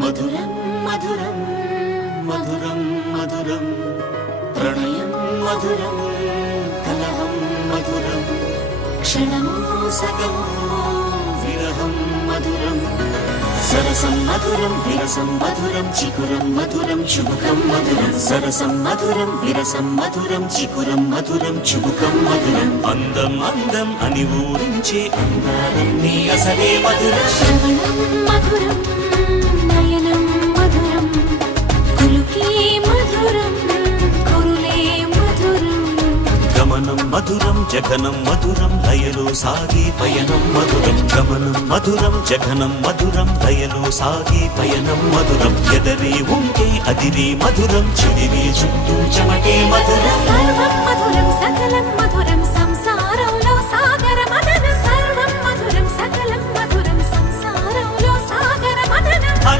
మధురం మధురం మధురం మధురం ప్రణయం మధురం కలహం మధురం క్షణమో సగమో విరహం మధురం సరసం మధురం విరసం మధురం చికురం మధురం చుబుకం మధురం సరసం మధురం విరసం మధురం చికురం మధురం చుబుకం మధురం అందం అందం అని ఊరించే అందాలన్నీ అసలే మధురం శ్రవణం మధురం నయనం మధురం కులుకే మధురం కురులే మధురం గమనం మధురం జగనం మధురం లయలో సాగే పయనం మధురం గమనం మధురం జగనం మధురం లయలో సాగే పయనం మధురం ఎదరే ఉంటే అదిరే మధురం చెదిరే చుట్టూ చెమటే మధురం సర్వం మధురం సకలం మధురం సంసారం